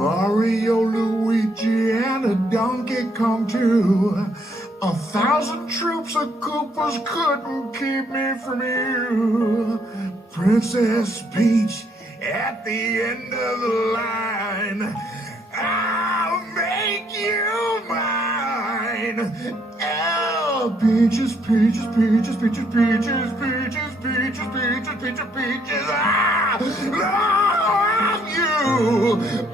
Mario, Luigi, and a Donkey Kong too. 1,000 troops of Koopas couldn't keep me from you. Princess Peach at the end of the line. I'll make you mine. Oh, peaches, peaches, peaches, peaches, peaches, peaches, peaches, peaches, peaches, peaches. I love you.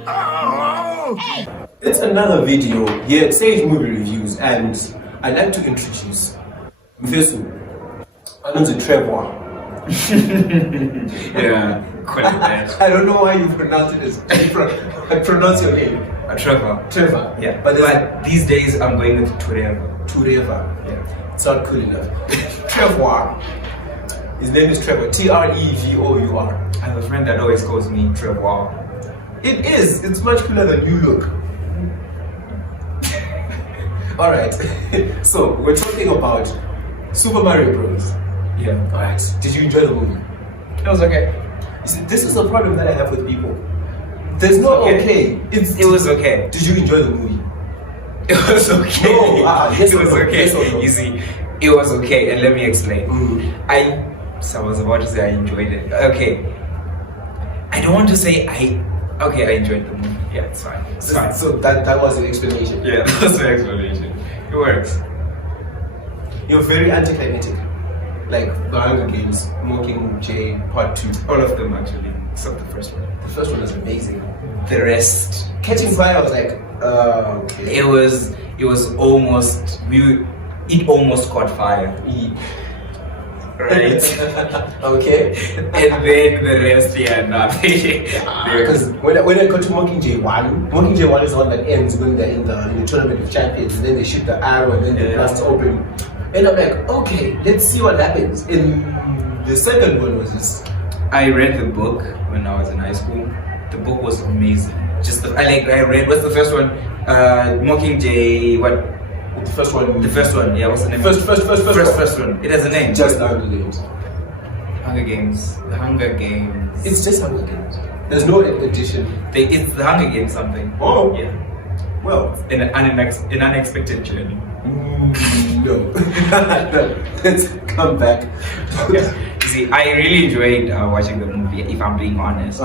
Oh. It's another video here at Sage Movie Reviews, and I'd like to introduce this one. My name's Trevor. Yeah, quite bad. I don't know why you pronounce it as I pronounce your name. Trevor. Trevor. Yeah, but these days I'm going with Trevor. Trevor. Yeah. It's not cool enough. Trevor. His name is Trevor. Trevour. I have a friend that always calls me Trevor. It is. It's much cooler than you look. Alright. So, we're talking about Super Mario Bros. Yeah. Alright. Did you enjoy the movie? It was okay. You see, this is the problem that I have with people. There's no okay. It was okay. Did you enjoy the movie? It was okay. No. Yes it was or no? okay. Yes or no? You see, it was okay, and let me explain. I was about to say I enjoyed it. Okay. I don't want to say I enjoyed the movie. Yeah, it's fine. It's fine. So that was the explanation. Yeah, that was the explanation. It works. You're very anticlimactic. Like the Hunger Games, Mockingjay Part 2. All of them actually, except the first one. The first one was amazing. The rest, Catching Fire, I was like, okay. it was almost it almost caught fire. Right. Okay. And then the rest, nothing. Because when I got to Mockingjay 1 is the one that ends when they're in the Tournament of Champions, and then they shoot the arrow and then the blast open. And I'm like, okay, let's see what happens. And the second one was just... I read the book when I was in high school. The book was amazing. I read, what's the first one? Mockingjay, what? The first one. The first one, yeah, what's the name? First one. It has a name. Just Hunger Games. Hunger Games. The Hunger Games. It's just Hunger Games. There's no addition. It's the Hunger Games something. Oh. Yeah. Well. In an unexpected journey. No. Let's come back. Okay. You see, I really enjoyed watching the movie, if I'm being honest.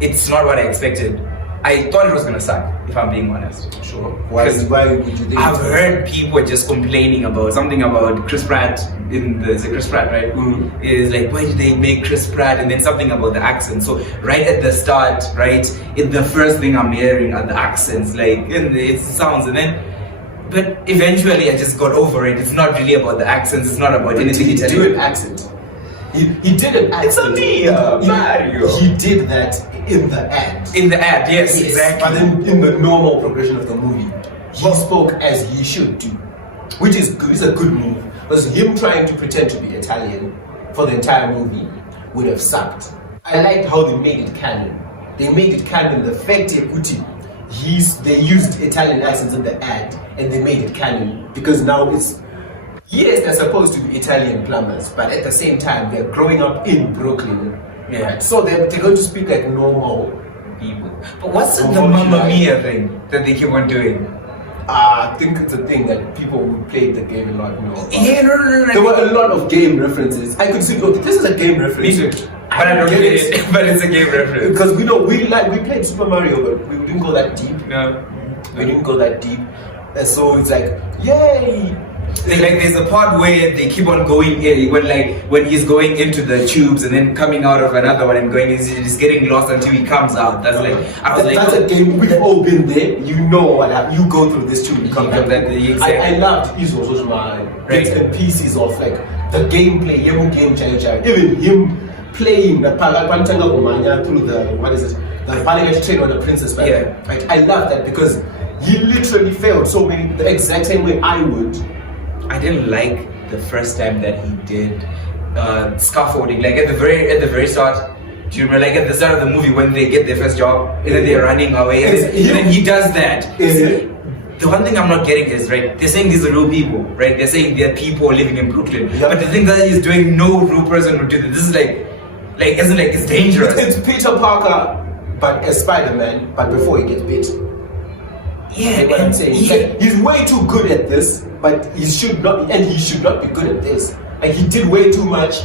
It's not what I expected. I thought it was gonna suck, if I'm being honest. Sure. Why would you think? I've heard people just complaining about something about Chris Pratt is it Chris Pratt, right? Is like, why did they make Chris Pratt? And then something about the accent. So right at the start, right, the first thing I'm hearing are the accents, like it sounds, and then. But eventually I just got over it. It's not really about the accents, it's not about anything. He did an accent. He did an accent. It's a me, Mario. He did that in the ad. In the ad, yes, exactly. But then in the normal progression of the movie, he spoke as he should do. Which is good. It's a good move. Because him trying to pretend to be Italian for the entire movie would have sucked. I liked how they made it canon. They made it canon, the fact that they used Italian accents in the ad and they made it canon because now it's they're supposed to be Italian plumbers, but at the same time they're growing up in Brooklyn. Yeah. Right? So they're going to speak like normal people. But what's the Mamma Mia thing that they keep on doing? I think it's a thing that people who played the game a lot know. Yeah, no. There were a lot of game references. I could see, okay, this is a game reference. Me too. But I don't get it. But it's a game reference. Because we played Super Mario, but we didn't go that deep. No. We didn't go that deep. And so it's like, yay! There's a part where they keep on going when he's going into the tubes and then coming out of another one and he's getting lost until he comes out. That's that's a game we've all been there. You know what happens. You go through this tube, you come back. I loved Izo's my bits and pieces of like the gameplay, game changer. Even him playing the Palapantanga Gomanya through the Palagash train on the Princess Battle. Yeah. Right? I love that because he literally failed the exact same way I would. I didn't like the first time that he did scaffolding. Like at the very start. Do you remember, like at the start of the movie when they get their first job and then they're running away and then he does that? The one thing I'm not getting is, right, they're saying these are real people, right? They're saying they're people living in Brooklyn. Yep. But the thing that he's doing, no real person would do this. This is like it's dangerous. It's Peter Parker but as Spider-Man, but before he gets bit. Yeah, You know what I'm saying? yeah. Like, he's way too good at this, but he should not be good at this. Like, he did way too much.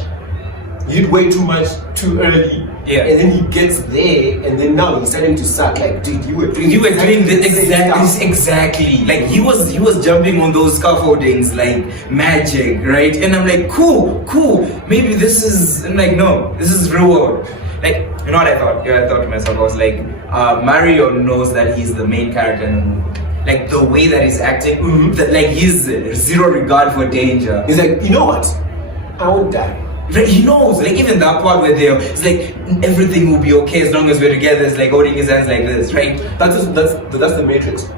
He did way too much too early. Yeah. And then he gets there, and then now he's starting to suck. Like, dude, you were doing this exactly. Like he was jumping on those scaffoldings like magic, right? And I'm like, cool. Maybe this is. I'm like, no, this is real world. Like, you know what I thought? Yeah, I thought to myself, I was like, Mario knows that he's the main character in the movie. Like the way that he's acting, like he's zero regard for danger. He's like, you know what? I won't die. Like, he knows, like even that part where it's like everything will be okay as long as we're together. It's like holding his hands like this, right? That's the Matrix.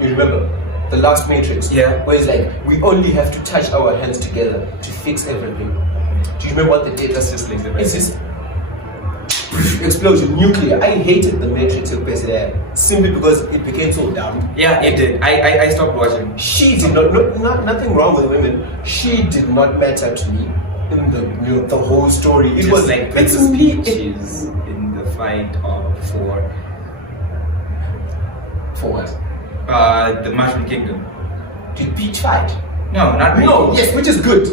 You remember the last Matrix? Yeah. Where he's like, we only have to touch our hands together to fix everything. Do you remember what they did? That's just like the It's this explosion, nuclear. I hated the Matrix there simply because it became so dumb. Yeah, it did. I stopped watching. She did not nothing wrong with women. She did not matter to me in the whole story. It Just was like it's Princess me. Peaches in the fight for what? the Mushroom Kingdom. Did Peach fight? No, not really. No. Yes, which is good.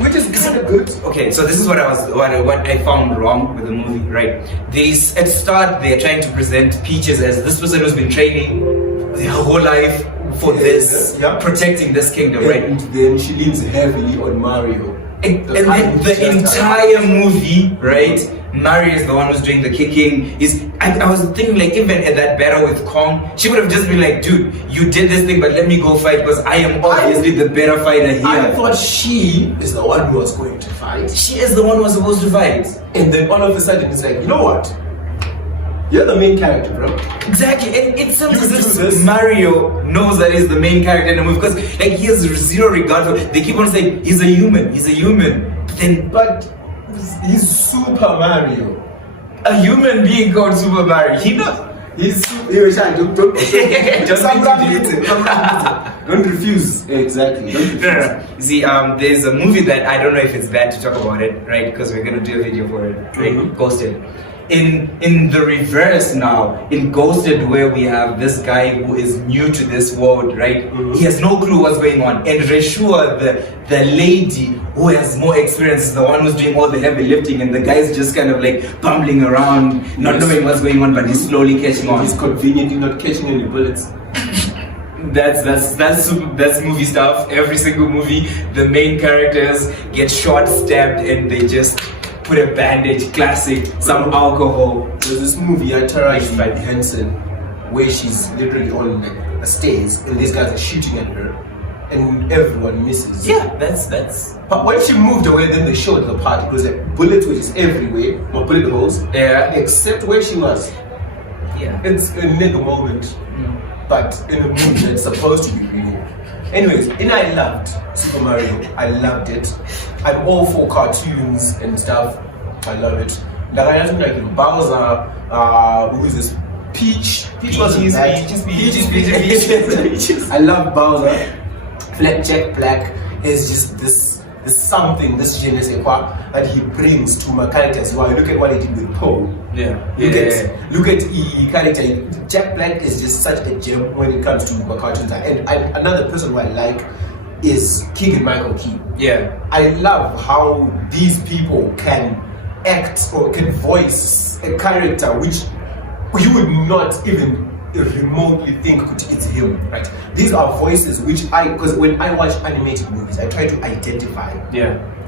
Which is kind of good. Okay, so this is what I found wrong with the movie, right? At the start, they're trying to present Peaches as this person who's been training their whole life for this, protecting this kingdom, right? And then she leans heavily on Mario. And the entire movie, right? Mario is the one who's doing the kicking. I was thinking, like, even at that battle with Kong, she would have just been like, dude, you did this thing, but let me go fight because I am obviously the better fighter here. I thought she is the one who was going to fight. She is the one who was supposed to fight. And then all of a sudden it's like, you know what? You're the main character, bro. Exactly, and it seems as if Mario knows that he's the main character in the movie because, like, he has zero regard for. They keep on saying he's a human. But he's Super Mario. A human being called Super Mario. He knows. Don't refuse. Exactly. Don't refuse. No. See, there's a movie that I don't know if it's bad to talk about it, right? Because we're gonna do a video for it, right? Ghosted. In the reverse now, in Ghosted, where we have this guy who is new to this world, right? He has no clue what's going on. And Reshua, the lady who has more experience, is the one who's doing all the heavy lifting, and the guy's just kind of like bumbling around, not knowing what's going on, but he's slowly catching on. He's conveniently not catching any bullets. That's movie stuff. Every single movie, the main characters get shot, stabbed, and they just put a bandage, classic, some alcohol. There's this movie, Taraji by Henson, where she's literally on like a stairs, and these guys are shooting at her, and everyone misses. Yeah, that's. But when she moved away, then they showed the part. It was like bullets were just everywhere, or bullet holes. Yeah. Except where she was. Yeah. It's a nigga moment, but in a movie that's supposed to be real. Anyways, and I loved Super Mario. I loved it. I'm all for cartoons and stuff. I love it. Like Bowser, who is this? Peach. Peach was Peach. I love Bowser. Jack Black is just this something, this je ne sais quoi that he brings to my characters. Well, look at what he did with Poe. Look at the character. Jack Black is just such a gem when it comes to cartoons. And another person who I like is Keegan-Michael Key. Yeah. I love how these people can act or can voice a character which you would not even remotely think it's him, right? These are voices which because when I watch animated movies, I try to identify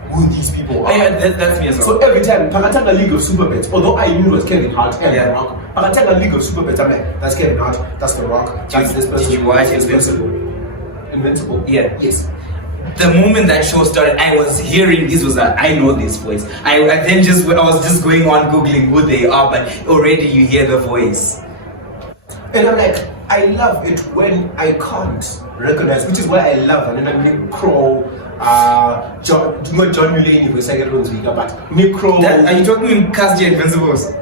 who these people are. Yeah, that's me as well. So every time, Pakatanga League of Super Pets, although I knew it was Kevin Hart and The Rock, Pakatanga League of Super Pets, I'm like, that's Kevin Hart, that's The Rock, that's this person. Did you watch Invincible? Invincible? Yeah. Yes. The moment that show started, I was hearing I know this voice. I was just going on googling who they are, but already you hear the voice. And I'm like, I love it when I can't recognize, which is why I love and then Nick Crow, not John Mulaney for second one's week, but Nick Crow. Are you talking in cast the Invincibles?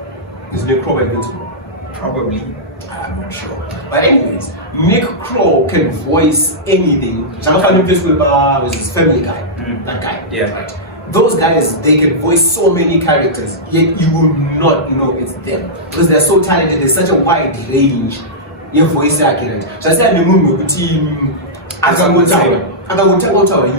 Is Nick Crow Invincible? Probably. I'm not sure. But anyways, Nick Crow can voice anything. Was his Family Guy. That guy. Yeah. Right. those guys, they can voice so many characters, yet you will not know it's them because they're so talented. There's such a wide range. Your voice accurate. So I said, "I'm team." You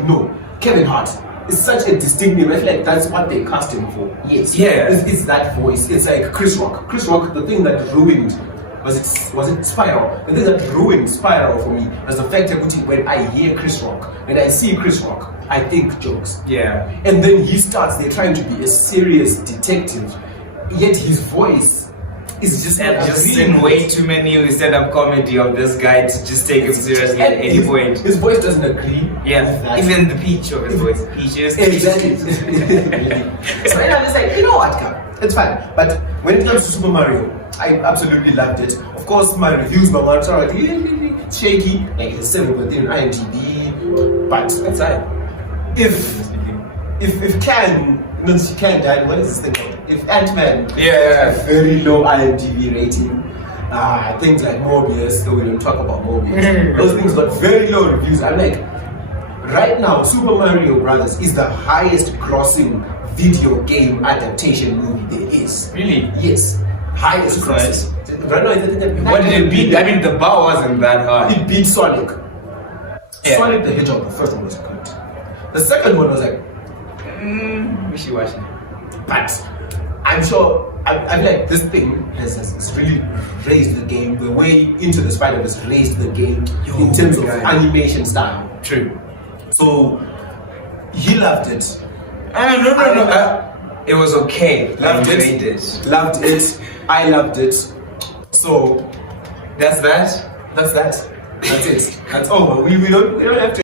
know, Kevin Hart. It's such a distinct name. I feel like that's what they cast him for. Yes. Yeah. It's that voice. It's like Chris Rock. Chris Rock. The thing that ruined was it Spiral. The thing that ruined Spiral for me was the fact that when I hear Chris Rock, when I see Chris Rock, I think jokes. Yeah. And then he starts. They're trying to be a serious detective, yet his voice is just. I've just seen way too many stand-up comedy of this guy to just take him seriously at any point. His voice doesn't agree. Yeah, even the pitch of his voice. Peaches. Exactly. So I'm just like, you know what, Cap? It's fine. But when it comes to Super Mario, I absolutely loved it. Of course, my reviews, my marks are like shaky, like it's 7 within IMDb. But it's fine. If Can died, what is this thing called? If Ant-Man has a very low IMDb rating, things like Morbius, though we don't talk about Morbius, those things got very low reviews. I'm like, right now, Super Mario Bros. Is the highest grossing video game adaptation movie there is. Really? Yes. Highest grossing. Right now, I think that What did it beat? I mean, the bar wasn't that hard. It beat Sonic. Yeah. Sonic the Hedgehog, the first one was good. The second one was like, wishy-washy. but I'm sure, I feel like this thing has really raised the game. The way Into the Spider-Verse raised the game in terms of animation style. True. So, he loved it. No. It was okay. Loved it. Loved it. I loved it. So, That's that. that's it. That's over. We don't have to